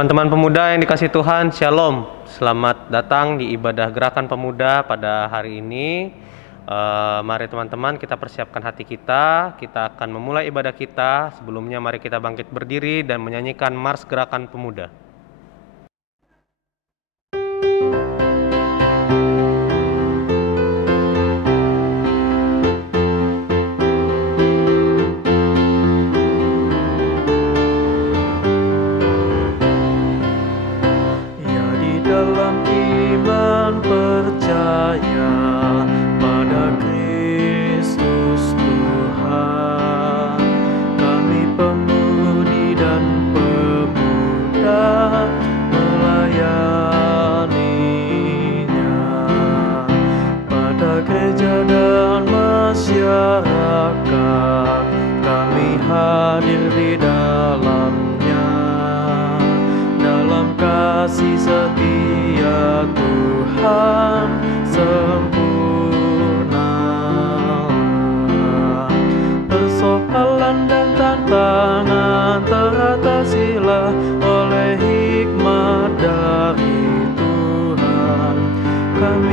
Teman-teman pemuda yang dikasihi Tuhan, Shalom. Selamat datang di ibadah Gerakan Pemuda pada hari ini. Mari teman-teman kita persiapkan hati kita. Kita akan memulai ibadah kita. Sebelumnya mari kita bangkit berdiri dan menyanyikan Mars Gerakan Pemuda.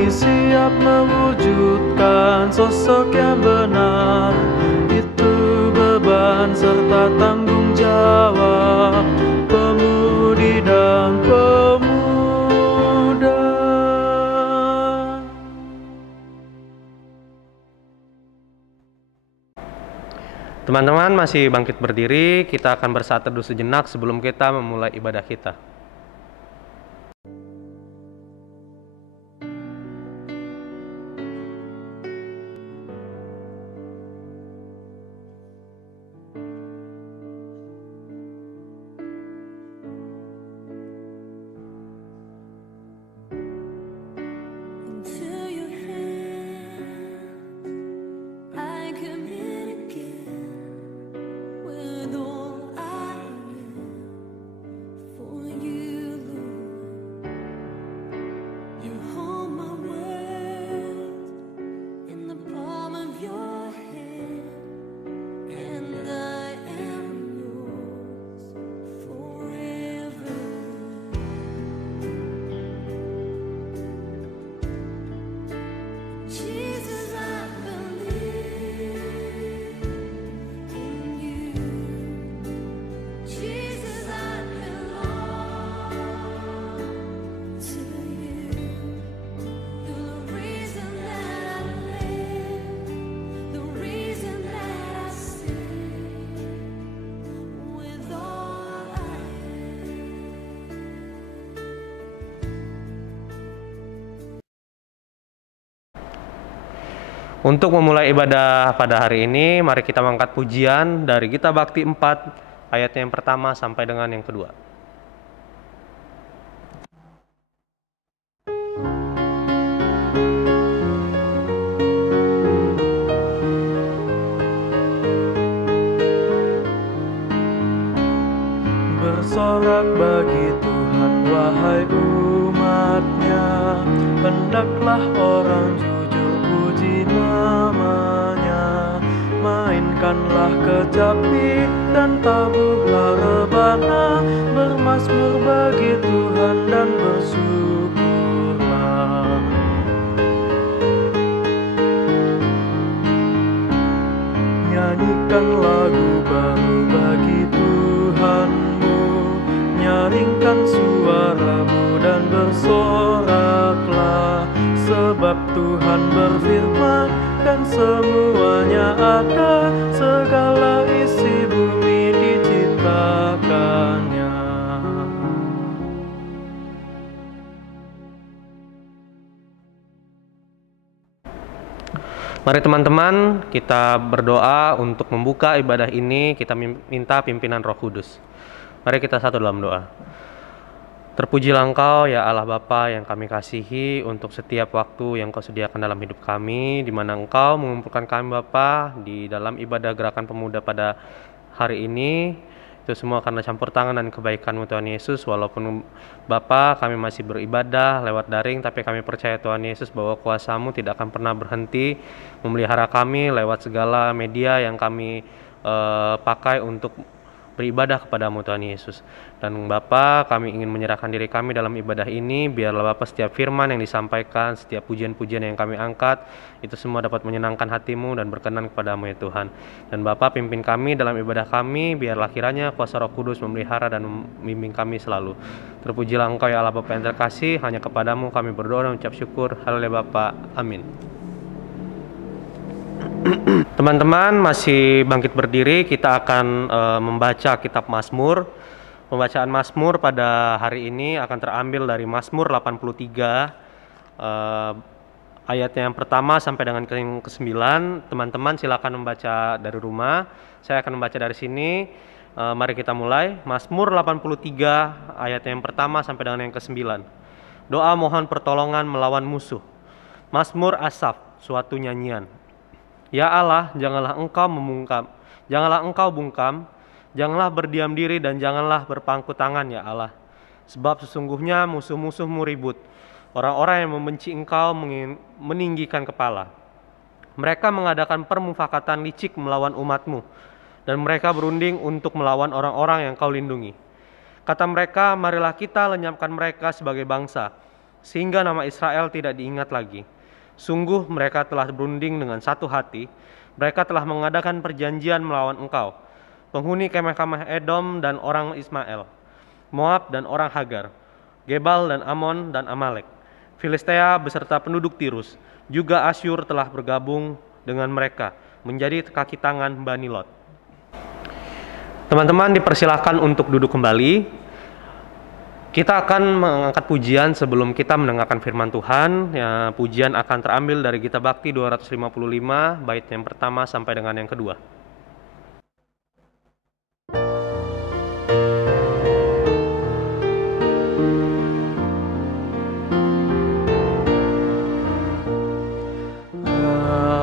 Siap mewujudkan sosok yang benar. Itu beban serta tanggung jawab pemudi dan pemuda. Teman-teman masih bangkit berdiri, kita akan bersatu teduh sejenak sebelum kita memulai ibadah kita. Untuk memulai ibadah pada hari ini, mari kita mengangkat pujian dari Gita Bakti 4, ayatnya yang pertama sampai dengan yang kedua. Bersorak bagi Tuhan, wahai umat-Nya, hendaklah orang puji namanya. Mainkanlah kecapi dan tabuhlah rebana, bermazmur bagi Tuhan dan bersyukurlah. Nyanyikan lagu baru bagi Tuhanmu, nyaringkan suaramu dan bersoraklah. Sebab Tuhan berfirman dan semuanya ada, segala isi bumi diciptakannya. Mari teman-teman kita berdoa untuk membuka ibadah ini. Kita minta pimpinan Roh Kudus. Mari kita satu dalam doa. Terpujilah Engkau ya Allah Bapa yang kami kasihi untuk setiap waktu yang Kau sediakan dalam hidup kami, di mana Engkau mengumpulkan kami Bapa di dalam ibadah Gerakan Pemuda pada hari ini. Itu semua karena campur tangan dan kebaikan-Mu Tuhan Yesus. Walaupun Bapa kami masih beribadah lewat daring, tapi kami percaya Tuhan Yesus bahwa kuasa-Mu tidak akan pernah berhenti memelihara kami lewat segala media yang kami pakai untuk beribadah kepadamu Tuhan Yesus. Dan Bapa, kami ingin menyerahkan diri kami dalam ibadah ini, biarlah Bapa setiap firman yang disampaikan, setiap pujian-pujian yang kami angkat, itu semua dapat menyenangkan hati-Mu dan berkenan kepadamu ya Tuhan. Dan Bapa, pimpin kami dalam ibadah kami, biarlah kiranya kuasa Roh Kudus memelihara dan membimbing kami selalu. Terpujilah Engkau ya Allah Bapa yang terkasih, hanya kepadamu kami berdoa dan mengucap syukur. Haleluya Bapa, amin. Teman-teman masih bangkit berdiri, kita akan membaca kitab Mazmur. Pembacaan Mazmur pada hari ini akan terambil dari Mazmur 83, ayatnya yang pertama sampai dengan yang ke-9. Teman-teman silakan membaca dari rumah, saya akan membaca dari sini. Mari kita mulai. Mazmur 83 ayatnya yang pertama sampai dengan yang ke-9. Doa mohon pertolongan melawan musuh. Mazmur Asaf, suatu nyanyian. Ya Allah, janganlah Engkau bungkam, janganlah berdiam diri dan janganlah berpangku tangan ya Allah. Sebab sesungguhnya musuh-musuh-Mu ribut, orang-orang yang membenci Engkau meninggikan kepala. Mereka mengadakan permufakatan licik melawan umat-Mu, dan mereka berunding untuk melawan orang-orang yang Kau lindungi. Kata mereka, marilah kita lenyapkan mereka sebagai bangsa, sehingga nama Israel tidak diingat lagi. Sungguh mereka telah berunding dengan satu hati, mereka telah mengadakan perjanjian melawan Engkau, penghuni kemah-kemah Edom dan orang Ismail, Moab dan orang Hagar, Gebal dan Amon dan Amalek, Filistea beserta penduduk Tirus, juga Asyur telah bergabung dengan mereka, menjadi kaki tangan Bani Lot. Teman-teman dipersilahkan untuk duduk kembali. Kita akan mengangkat pujian sebelum kita mendengarkan firman Tuhan. Ya, pujian akan terambil dari Gita Bakti 255, bait yang pertama sampai dengan yang kedua.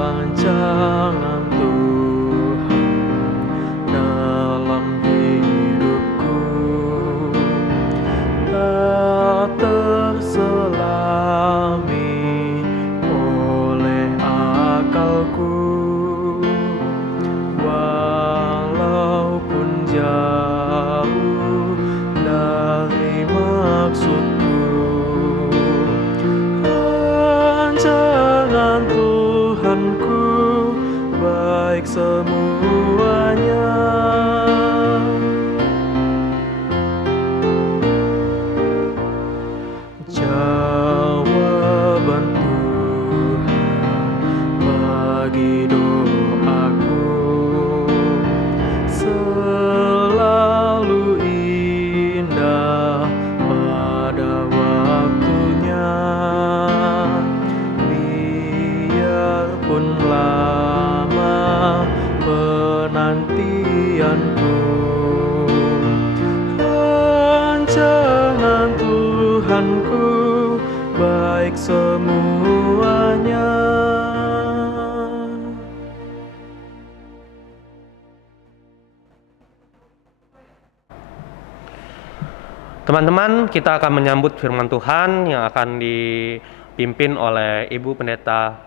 Rancangan Tuhan dalam hidupku tak terselami oleh akalku, walaupun jauh dari maksudku. Rancangan Tuhanku baik semuanya. Jawaban Tuhan bagi doaku selalu indah pada waktunya. Biarpun lama penantianku, rancangan Tuhanku baik semuanya. Teman-teman, kita akan menyambut firman Tuhan yang akan dipimpin oleh Ibu Pendeta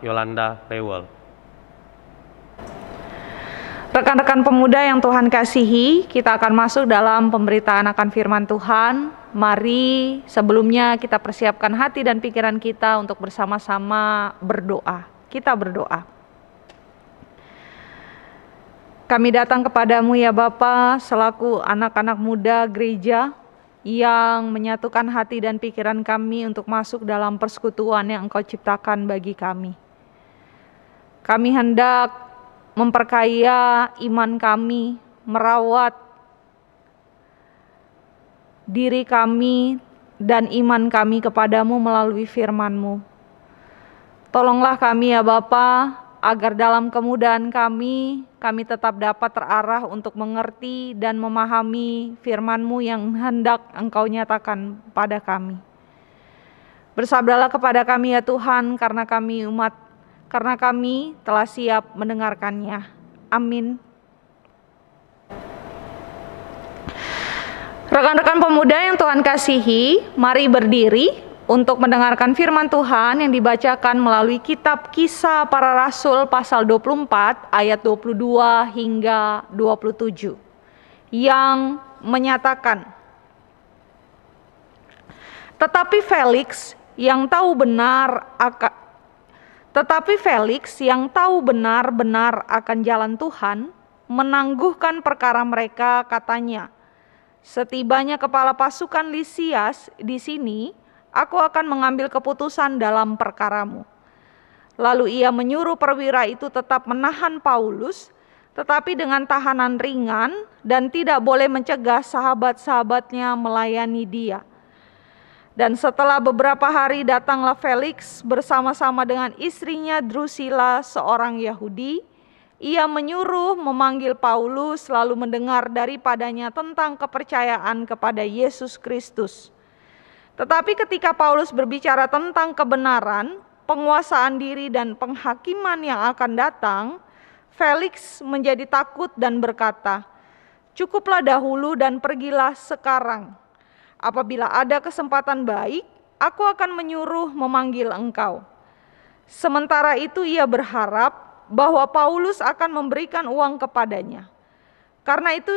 Yolanda Lewol. Rekan-rekan pemuda yang Tuhan kasihi, kita akan masuk dalam pemberitaan akan firman Tuhan. Mari sebelumnya kita persiapkan hati dan pikiran kita untuk bersama-sama berdoa. Kita berdoa. Kami datang kepadamu ya Bapa, selaku anak-anak muda gereja yang menyatukan hati dan pikiran kami untuk masuk dalam persekutuan yang Engkau ciptakan bagi kami. Kami hendak memperkaya iman kami, merawat diri kami dan iman kami kepadamu melalui firman-Mu. Tolonglah kami ya Bapa, agar dalam kemudahan kami tetap dapat terarah untuk mengerti dan memahami firman-Mu yang hendak Engkau nyatakan pada kami. Bersabdalah kepada kami ya Tuhan, karena kami telah siap mendengarkannya. Amin. Rekan-rekan pemuda yang Tuhan kasihi, mari berdiri untuk mendengarkan firman Tuhan yang dibacakan melalui kitab Kisah Para Rasul pasal 24 ayat 22 hingga 27. yang menyatakan, tetapi Felix yang tahu benar-benar akan jalan Tuhan, menangguhkan perkara mereka, katanya, setibanya kepala pasukan Lisias di sini, aku akan mengambil keputusan dalam perkaramu. Lalu ia menyuruh perwira itu tetap menahan Paulus, tetapi dengan tahanan ringan, dan tidak boleh mencegah sahabat-sahabatnya melayani dia. Dan setelah beberapa hari datanglah Felix bersama-sama dengan istrinya Drusilla, seorang Yahudi. Ia menyuruh memanggil Paulus, lalu mendengar daripadanya tentang kepercayaan kepada Yesus Kristus. Tetapi ketika Paulus berbicara tentang kebenaran, penguasaan diri dan penghakiman yang akan datang, Felix menjadi takut dan berkata, "Cukuplah dahulu dan pergilah sekarang. Apabila ada kesempatan baik, aku akan menyuruh memanggil engkau." Sementara itu ia berharap bahwa Paulus akan memberikan uang kepadanya. Karena itu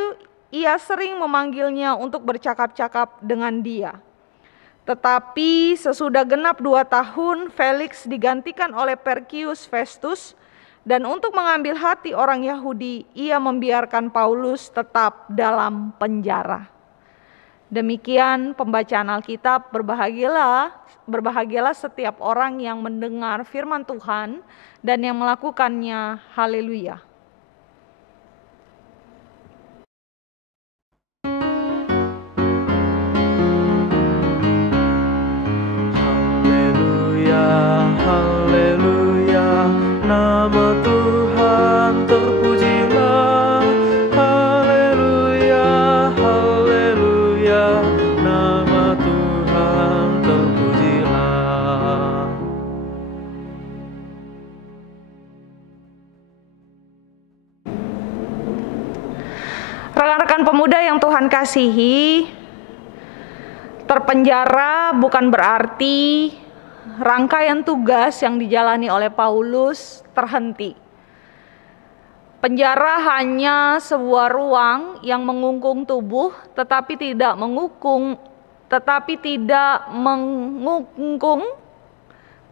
ia sering memanggilnya untuk bercakap-cakap dengan dia. Tetapi sesudah genap 2 tahun, Felix digantikan oleh Perkius Festus, dan untuk mengambil hati orang Yahudi, ia membiarkan Paulus tetap dalam penjara. Demikian pembacaan Alkitab. Berbahagialah setiap orang yang mendengar firman Tuhan dan yang melakukannya. Haleluya. Haleluya, nama Tuhan terpujilah. Haleluya, haleluya, nama Tuhan terpujilah. Rekan-rekan pemuda yang Tuhan kasihi, terpenjara bukan berarti rangkaian tugas yang dijalani oleh Paulus terhenti. Penjara hanya sebuah ruang yang mengungkung tubuh, tetapi tidak mengungkung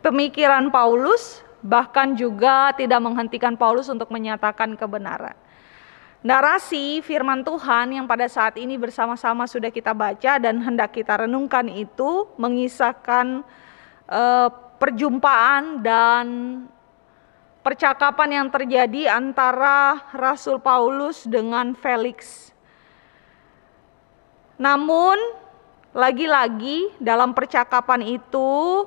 pemikiran Paulus, bahkan juga tidak menghentikan Paulus untuk menyatakan kebenaran. Narasi firman Tuhan yang pada saat ini bersama-sama sudah kita baca dan hendak kita renungkan itu mengisahkan perjumpaan dan percakapan yang terjadi antara Rasul Paulus dengan Felix. Namun lagi-lagi dalam percakapan itu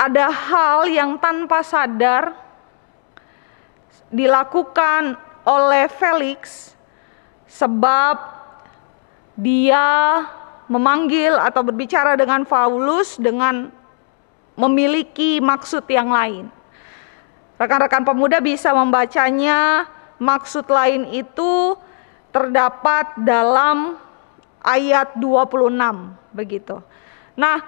ada hal yang tanpa sadar dilakukan oleh Felix, sebab dia memanggil atau berbicara dengan Paulus dengan memiliki maksud yang lain. Rekan-rekan pemuda bisa membacanya, maksud lain itu terdapat dalam ayat 26 begitu. Nah,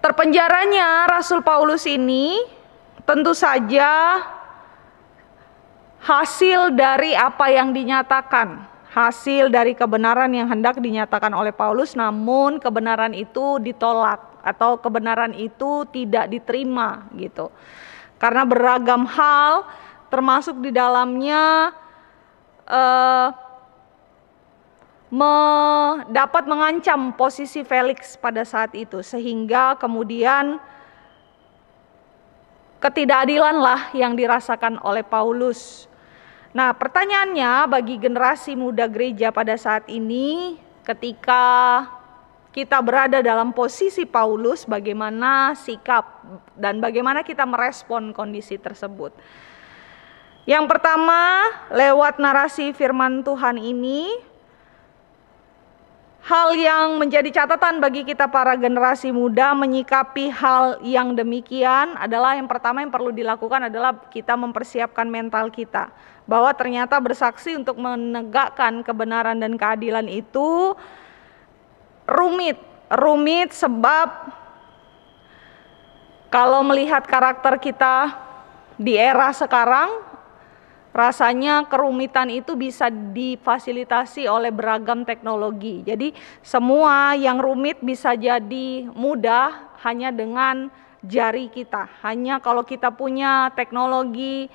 terpenjaranya Rasul Paulus ini tentu saja hasil dari apa yang dinyatakan, hasil dari kebenaran yang hendak dinyatakan oleh Paulus, namun kebenaran itu ditolak atau kebenaran itu tidak diterima gitu. Karena beragam hal termasuk di dalamnya dapat mengancam posisi Felix pada saat itu, sehingga kemudian ketidakadilanlah yang dirasakan oleh Paulus. Nah, pertanyaannya bagi generasi muda gereja pada saat ini, ketika kita berada dalam posisi Paulus, bagaimana sikap dan bagaimana kita merespon kondisi tersebut? Yang pertama, lewat narasi firman Tuhan ini, hal yang menjadi catatan bagi kita para generasi muda menyikapi hal yang demikian adalah yang pertama yang perlu dilakukan adalah kita mempersiapkan mental kita. Bahwa ternyata bersaksi untuk menegakkan kebenaran dan keadilan itu rumit sebab kalau melihat karakter kita di era sekarang, rasanya kerumitan itu bisa difasilitasi oleh beragam teknologi. Jadi semua yang rumit bisa jadi mudah hanya dengan jari kita. Hanya kalau kita punya teknologi,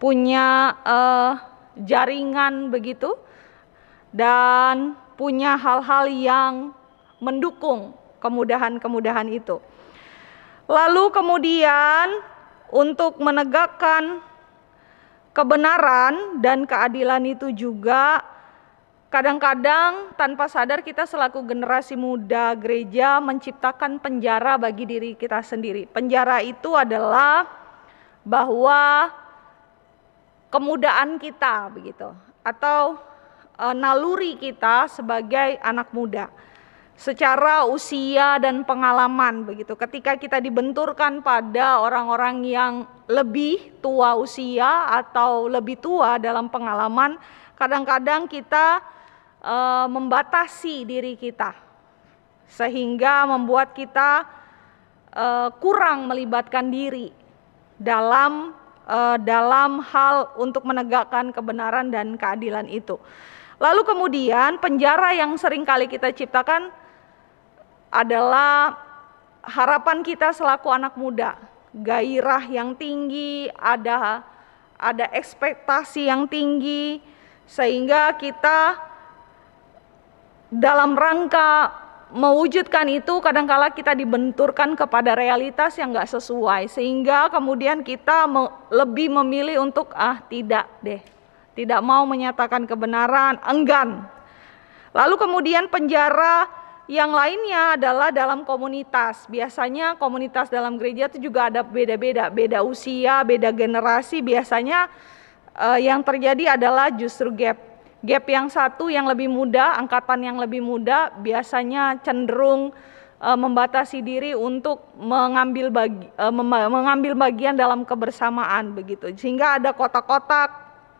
punya jaringan begitu, dan punya hal-hal yang mendukung kemudahan-kemudahan itu. Lalu kemudian untuk menegakkan kebenaran dan keadilan itu juga kadang-kadang tanpa sadar kita selaku generasi muda gereja menciptakan penjara bagi diri kita sendiri. Penjara itu adalah bahwa kemudaan kita begitu, atau naluri kita sebagai anak muda secara usia dan pengalaman begitu. Ketika kita dibenturkan pada orang-orang yang lebih tua usia atau lebih tua dalam pengalaman, kadang-kadang kita membatasi diri kita sehingga membuat kita kurang melibatkan diri dalam hal untuk menegakkan kebenaran dan keadilan itu. Lalu kemudian penjara yang sering kali kita ciptakan adalah harapan kita selaku anak muda, gairah yang tinggi, ada ekspektasi yang tinggi, sehingga kita dalam rangka mewujudkan itu kadangkala kita dibenturkan kepada realitas yang nggak sesuai, sehingga kemudian kita lebih memilih untuk tidak deh, tidak mau menyatakan kebenaran, enggan. Lalu kemudian penjara yang lainnya adalah dalam komunitas. Biasanya komunitas dalam gereja itu juga ada beda-beda, beda usia, beda generasi. Biasanya yang terjadi adalah justru gap yang satu yang lebih muda, angkatan yang lebih muda biasanya cenderung membatasi diri untuk mengambil bagian dalam kebersamaan begitu, sehingga ada kotak-kotak,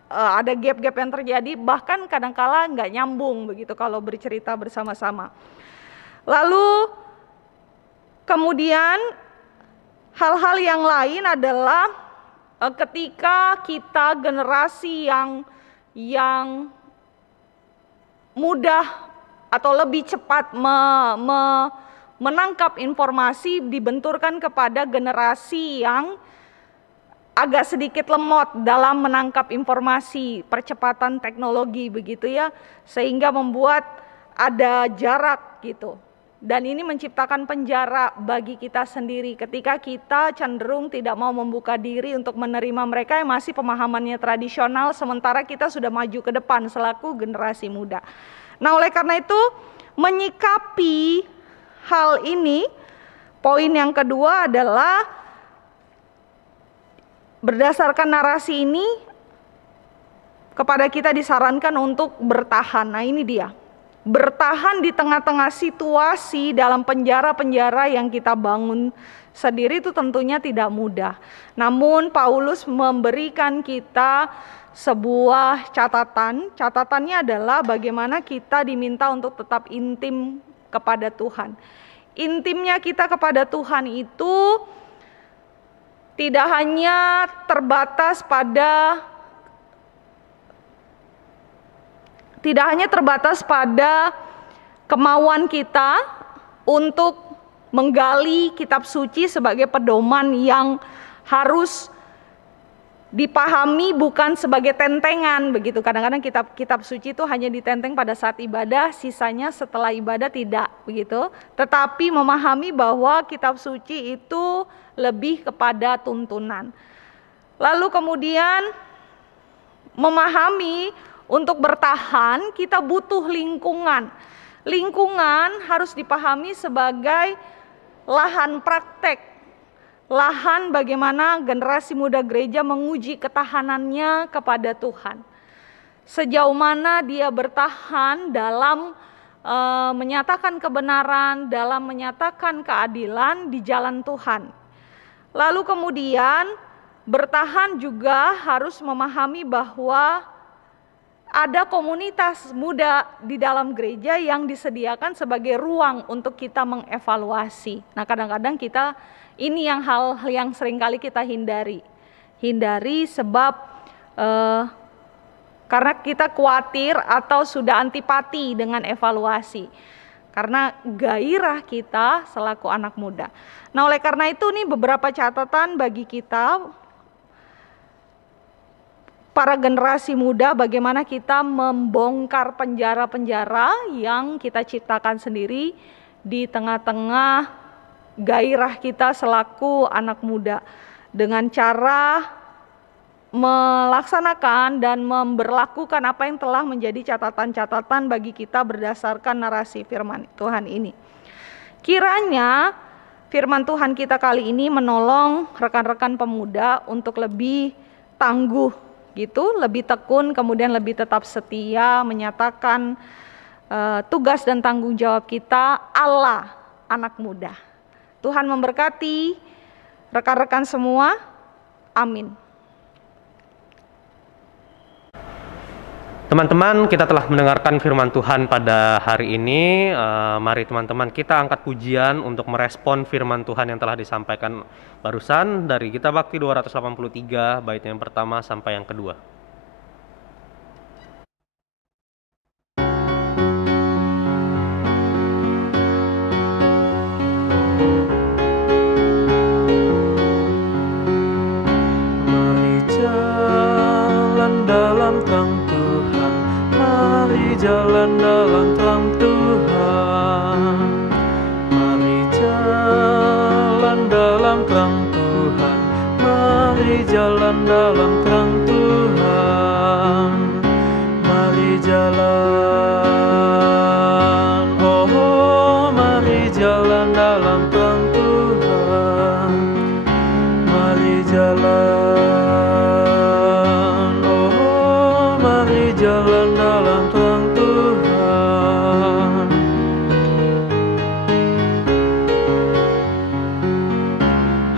ada gap-gap yang terjadi, bahkan kadangkala nggak nyambung begitu kalau bercerita bersama-sama. Lalu kemudian hal-hal yang lain adalah ketika kita generasi yang mudah atau lebih cepat menangkap informasi dibenturkan kepada generasi yang agak sedikit lemot dalam menangkap informasi, percepatan teknologi begitu ya, sehingga membuat ada jarak gitu. Dan ini menciptakan penjara bagi kita sendiri ketika kita cenderung tidak mau membuka diri untuk menerima mereka yang masih pemahamannya tradisional, sementara kita sudah maju ke depan selaku generasi muda. Nah, oleh karena itu menyikapi hal ini, poin yang kedua adalah berdasarkan narasi ini kepada kita disarankan untuk bertahan. Nah, ini dia. Bertahan di tengah-tengah situasi dalam penjara-penjara yang kita bangun sendiri itu tentunya tidak mudah. Namun Paulus memberikan kita sebuah catatan. Catatannya adalah bagaimana kita diminta untuk tetap intim kepada Tuhan. Intimnya kita kepada Tuhan itu tidak hanya terbatas pada kemauan kita untuk menggali kitab suci sebagai pedoman yang harus dipahami bukan sebagai tentengan begitu. Kadang-kadang kitab suci itu hanya ditenteng pada saat ibadah, sisanya setelah ibadah tidak begitu. Tetapi memahami bahwa kitab suci itu lebih kepada tuntunan. Lalu kemudian memahami untuk bertahan kita butuh lingkungan. Lingkungan harus dipahami sebagai lahan praktek. Lahan bagaimana generasi muda gereja menguji ketahanannya kepada Tuhan. Sejauh mana dia bertahan dalam menyatakan kebenaran, dalam menyatakan keadilan di jalan Tuhan. Lalu kemudian bertahan juga harus memahami bahwa ada komunitas muda di dalam gereja yang disediakan sebagai ruang untuk kita mengevaluasi. Nah, kadang-kadang ini hal yang seringkali kita hindari sebab Karena kita khawatir atau sudah antipati dengan evaluasi. Karena gairah kita selaku anak muda. Nah, oleh karena itu nih beberapa catatan bagi kita para generasi muda, bagaimana kita membongkar penjara-penjara yang kita ciptakan sendiri di tengah-tengah gairah kita selaku anak muda, dengan cara melaksanakan dan memberlakukan apa yang telah menjadi catatan-catatan bagi kita berdasarkan narasi firman Tuhan ini. Kiranya firman Tuhan kita kali ini menolong rekan-rekan pemuda untuk lebih tangguh gitu, lebih tekun, kemudian lebih tetap setia menyatakan tugas dan tanggung jawab kita ala anak muda. Tuhan memberkati rekan-rekan semua. Amin. Teman-teman, kita telah mendengarkan firman Tuhan pada hari ini. Mari teman-teman kita angkat pujian untuk merespon firman Tuhan yang telah disampaikan barusan dari Gita Bakti 283, bait yang pertama sampai yang kedua. Mari jalan dalam terang Tuhan, mari jalan dalam terang Tuhan. Mari jalan dalam terang Tuhan, mari jalan dalam terang Tuhan. Mari jalan, oh mari jalan dalam terang Tuhan. Mari jalan, oh mari jalan dalam terang Tuhan.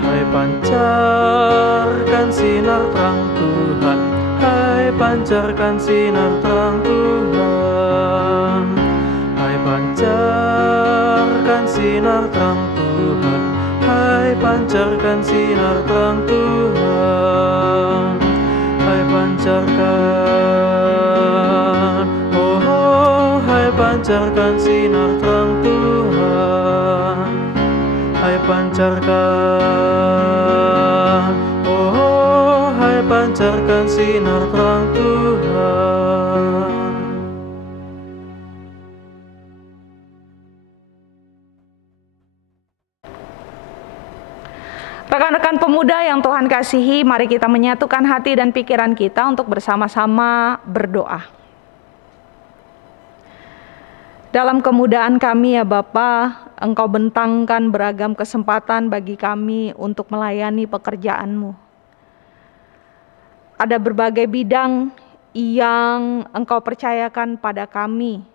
Hai pancarkan sinar terang Tuhan, hai pancarkan sinar terang Tuhan. Hai pancarkan sinar terang Tuhan, hai pancarkan sinar terang Tuhan. Hai pancarkan, oh hai pancarkan sinar terang Tuhan. Hai pancarkan, oh hai pancarkan sinar terang Tuhan. Rekan-rekan pemuda yang Tuhan kasihi, mari kita menyatukan hati dan pikiran kita untuk bersama-sama berdoa. Dalam kemudaan kami ya Bapa, Engkau bentangkan beragam kesempatan bagi kami untuk melayani pekerjaan-Mu. Ada berbagai bidang yang Engkau percayakan pada kami.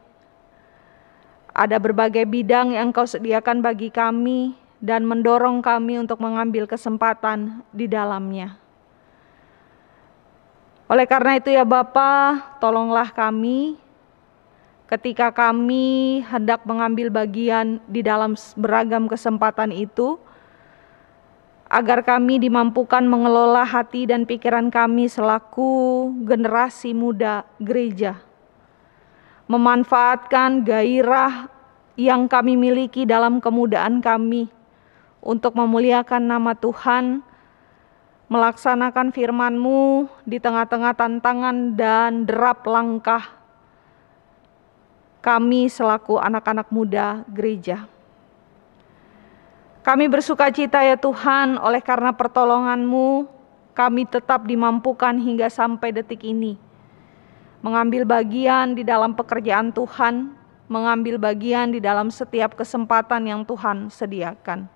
Ada berbagai bidang yang Engkau sediakan bagi kami dan mendorong kami untuk mengambil kesempatan di dalamnya. Oleh karena itu ya Bapa, tolonglah kami ketika kami hendak mengambil bagian di dalam beragam kesempatan itu, agar kami dimampukan mengelola hati dan pikiran kami selaku generasi muda gereja, memanfaatkan gairah yang kami miliki dalam kemudaan kami untuk memuliakan nama Tuhan, melaksanakan firman-Mu di tengah-tengah tantangan dan derap langkah kami selaku anak-anak muda gereja. Kami bersukacita ya Tuhan, oleh karena pertolongan-Mu, kami tetap dimampukan hingga sampai detik ini, mengambil bagian di dalam pekerjaan Tuhan, mengambil bagian di dalam setiap kesempatan yang Tuhan sediakan.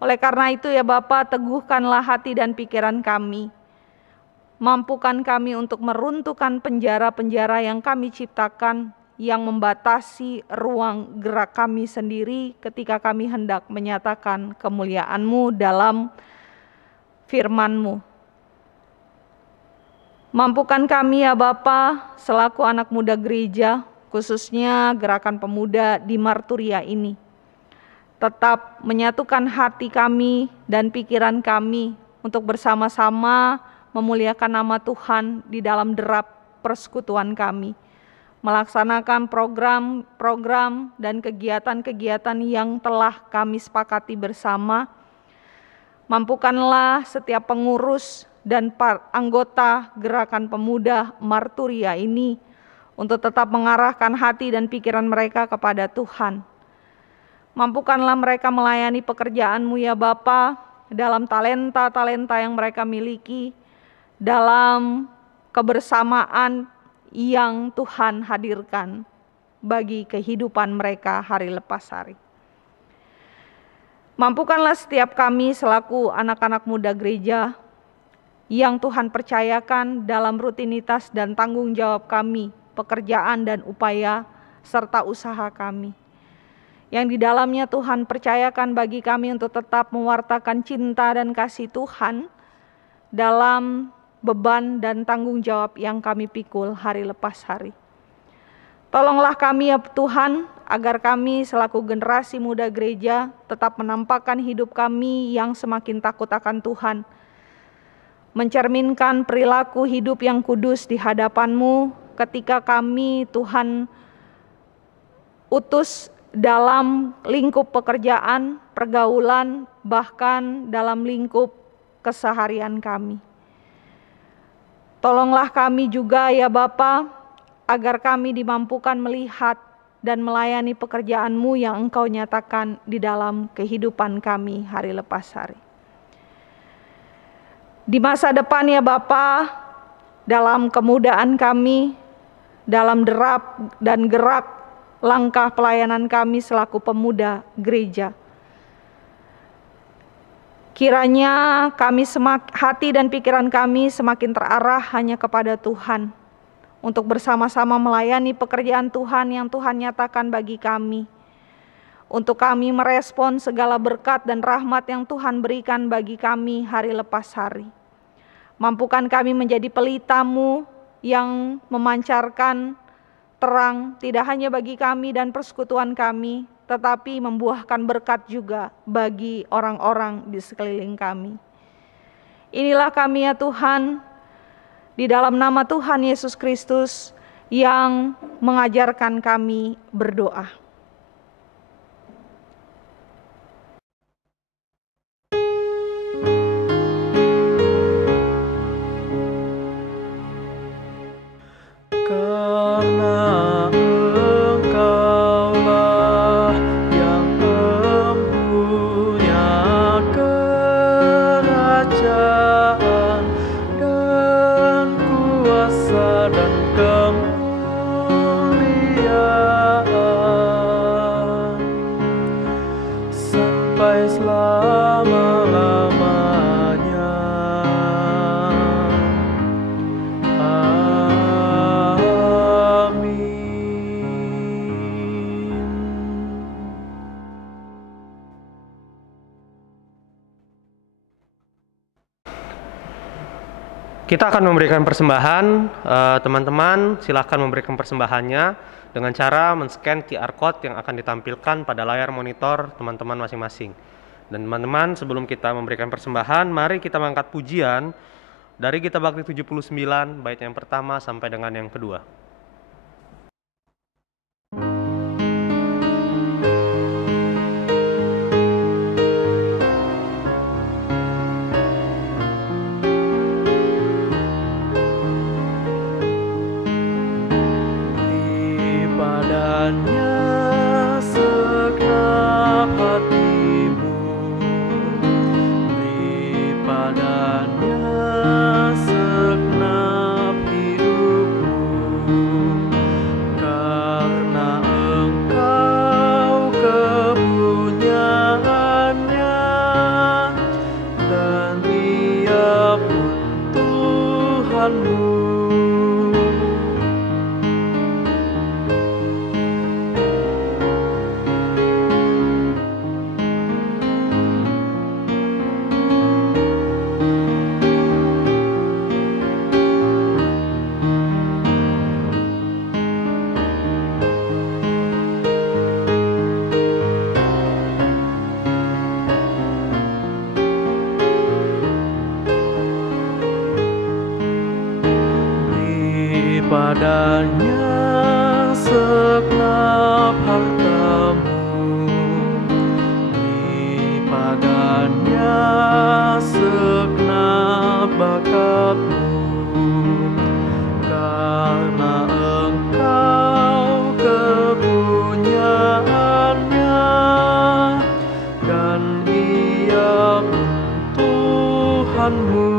Oleh karena itu ya Bapa, teguhkanlah hati dan pikiran kami. Mampukan kami untuk meruntuhkan penjara-penjara yang kami ciptakan, yang membatasi ruang gerak kami sendiri ketika kami hendak menyatakan kemuliaan-Mu dalam firman-Mu. Mampukan kami ya Bapa, selaku anak muda gereja, khususnya gerakan pemuda di Marturia ini, tetap menyatukan hati kami dan pikiran kami untuk bersama-sama memuliakan nama Tuhan di dalam derap persekutuan kami, melaksanakan program-program dan kegiatan-kegiatan yang telah kami sepakati bersama. Mampukanlah setiap pengurus dan anggota Gerakan Pemuda Marturia ini untuk tetap mengarahkan hati dan pikiran mereka kepada Tuhan. Mampukanlah mereka melayani pekerjaan-Mu ya Bapa, dalam talenta-talenta yang mereka miliki, dalam kebersamaan yang Tuhan hadirkan bagi kehidupan mereka hari lepas hari. Mampukanlah setiap kami selaku anak-anak muda gereja yang Tuhan percayakan dalam rutinitas dan tanggung jawab kami, pekerjaan dan upaya serta usaha kami, yang di dalamnya Tuhan percayakan bagi kami untuk tetap mewartakan cinta dan kasih Tuhan dalam beban dan tanggung jawab yang kami pikul hari lepas hari. Tolonglah kami ya Tuhan, agar kami selaku generasi muda gereja tetap menampakkan hidup kami yang semakin takut akan Tuhan, mencerminkan perilaku hidup yang kudus di hadapan-Mu ketika kami Tuhan utus dalam lingkup pekerjaan, pergaulan, bahkan dalam lingkup keseharian kami. Tolonglah kami juga ya Bapa, agar kami dimampukan melihat dan melayani pekerjaan-Mu yang Engkau nyatakan di dalam kehidupan kami hari lepas hari. Di masa depan ya Bapa, dalam kemudaan kami, dalam derap dan gerak langkah pelayanan kami selaku pemuda gereja, kiranya kami hati dan pikiran kami semakin terarah hanya kepada Tuhan, untuk bersama-sama melayani pekerjaan Tuhan yang Tuhan nyatakan bagi kami, untuk kami merespon segala berkat dan rahmat yang Tuhan berikan bagi kami hari lepas hari. Mampukan kami menjadi pelita-Mu yang memancarkan terang tidak hanya bagi kami dan persekutuan kami, tetapi membuahkan berkat juga bagi orang-orang di sekeliling kami. Inilah kami ya Tuhan, di dalam nama Tuhan Yesus Kristus yang mengajarkan kami berdoa. Karena Engkaulah yang mempunyai kerajaan dan kuasa dan kemuliaan sampai selama-lamanya. Kita akan memberikan persembahan, teman-teman silahkan memberikan persembahannya dengan cara men-scan QR Code yang akan ditampilkan pada layar monitor teman-teman masing-masing. Dan teman-teman, sebelum kita memberikan persembahan, mari kita mengangkat pujian dari Gita Bakti 79, bait yang pertama sampai dengan yang kedua. Segenap hatimu, beri padanya segenap hidupmu. padanya segenap hartamu, di padanya segenap bakatmu, karena engkau kepunyaannya, dan Ia pun Tuhanmu.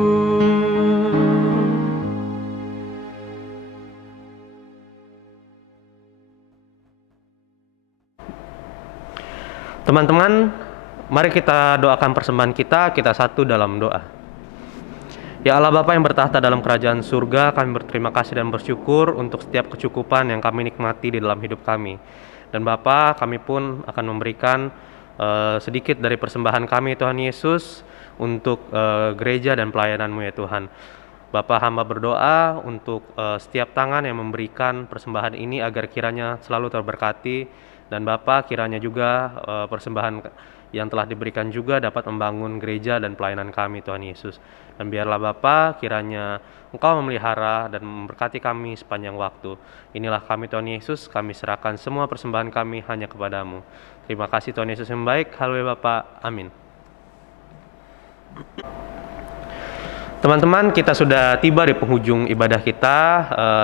Teman-teman, mari kita doakan persembahan kita satu dalam doa. Ya Allah Bapa yang bertahta dalam kerajaan surga, kami berterima kasih dan bersyukur untuk setiap kecukupan yang kami nikmati di dalam hidup kami. Dan Bapa, kami pun akan memberikan sedikit dari persembahan kami Tuhan Yesus untuk gereja dan pelayanan-Mu ya Tuhan. Bapa, hamba berdoa untuk setiap tangan yang memberikan persembahan ini agar kiranya selalu terberkati. Dan Bapa, kiranya juga persembahan yang telah diberikan juga dapat membangun gereja dan pelayanan kami Tuhan Yesus. Dan biarlah Bapa, kiranya Engkau memelihara dan memberkati kami sepanjang waktu. Inilah kami Tuhan Yesus, kami serahkan semua persembahan kami hanya kepadamu. Terima kasih Tuhan Yesus yang baik. Haleluya Bapa, amin. Teman-teman, kita sudah tiba di penghujung ibadah kita.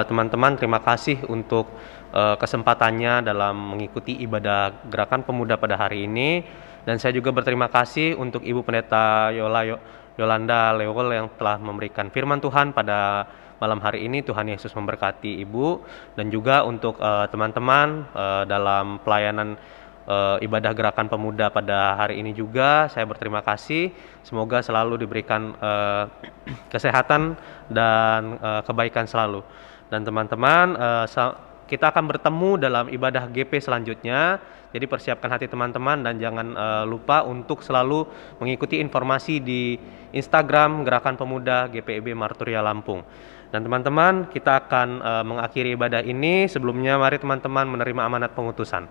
Teman-teman, terima kasih untuk kesempatannya dalam mengikuti ibadah Gerakan Pemuda pada hari ini. Dan saya juga berterima kasih untuk Ibu Pendeta Yolanda Lewol yang telah memberikan firman Tuhan pada malam hari ini. Tuhan Yesus memberkati Ibu, dan juga untuk teman-teman dalam pelayanan ibadah Gerakan Pemuda pada hari ini juga saya berterima kasih. Semoga selalu diberikan kesehatan dan kebaikan selalu. Dan teman-teman, kita akan bertemu dalam ibadah GP selanjutnya. Jadi persiapkan hati teman-teman dan jangan lupa untuk selalu mengikuti informasi di Instagram Gerakan Pemuda GPIB Marturia Lampung. Dan teman-teman, kita akan mengakhiri ibadah ini. Sebelumnya mari teman-teman menerima amanat pengutusan.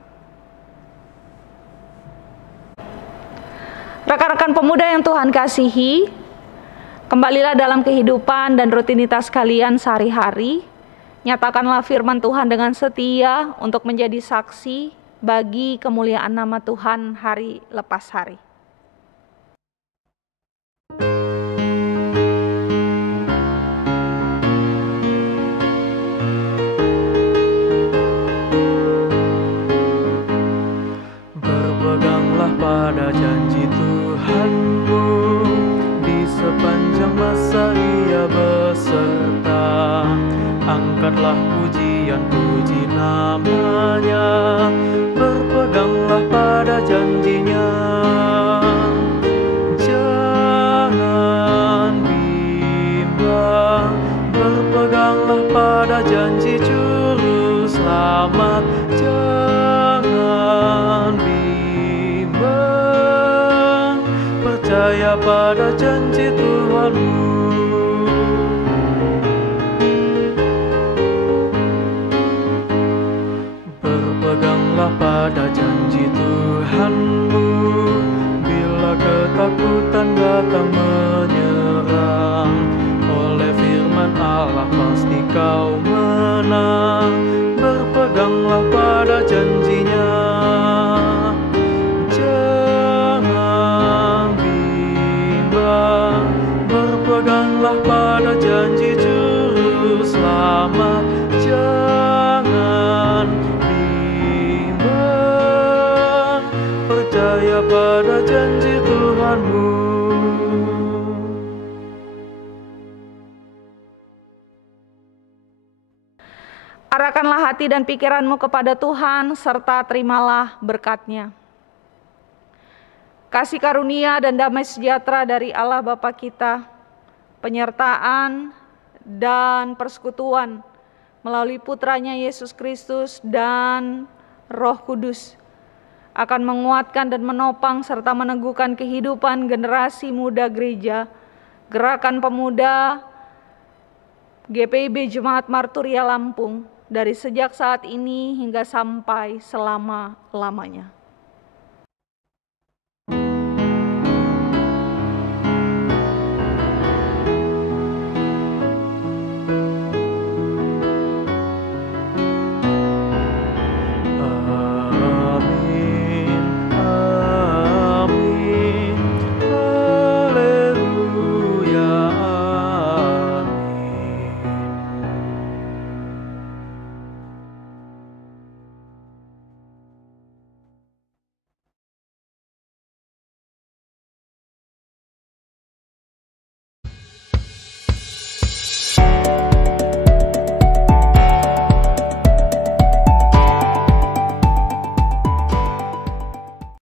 Rekan-rekan pemuda yang Tuhan kasihi, kembalilah dalam kehidupan dan rutinitas kalian sehari-hari. Nyatakanlah firman Tuhan dengan setia untuk menjadi saksi bagi kemuliaan nama Tuhan hari lepas hari. Berpeganglah pada janji Tuhanmu, di sepanjang masa Ia beserta. Angkatlah pujian-puji namanya, berpeganglah pada janjinya. Jangan bimbang, berpeganglah pada janji Juru Selamat. Jangan bimbang, percaya pada janji Tuhanmu. Berpeganglah pada janji Tuhanmu, bila ketakutan datang menyerang. Oleh firman Allah pasti kau menang. Berpeganglah pada janjinya. Jangan bimbang, berpeganglah pada janji Juru Selamat. Jangan bimbang, percaya pada janji Tuhanmu. Arahkanlah hati dan pikiranmu kepada Tuhan, serta terimalah berkat-Nya. Kasih karunia dan damai sejahtera dari Allah Bapa kita, penyertaan dan persekutuan melalui Putranya Yesus Kristus dan Roh Kudus akan menguatkan dan menopang serta meneguhkan kehidupan generasi muda gereja, Gerakan Pemuda GPIB Jemaat Marturia Lampung, dari sejak saat ini hingga sampai selama-lamanya.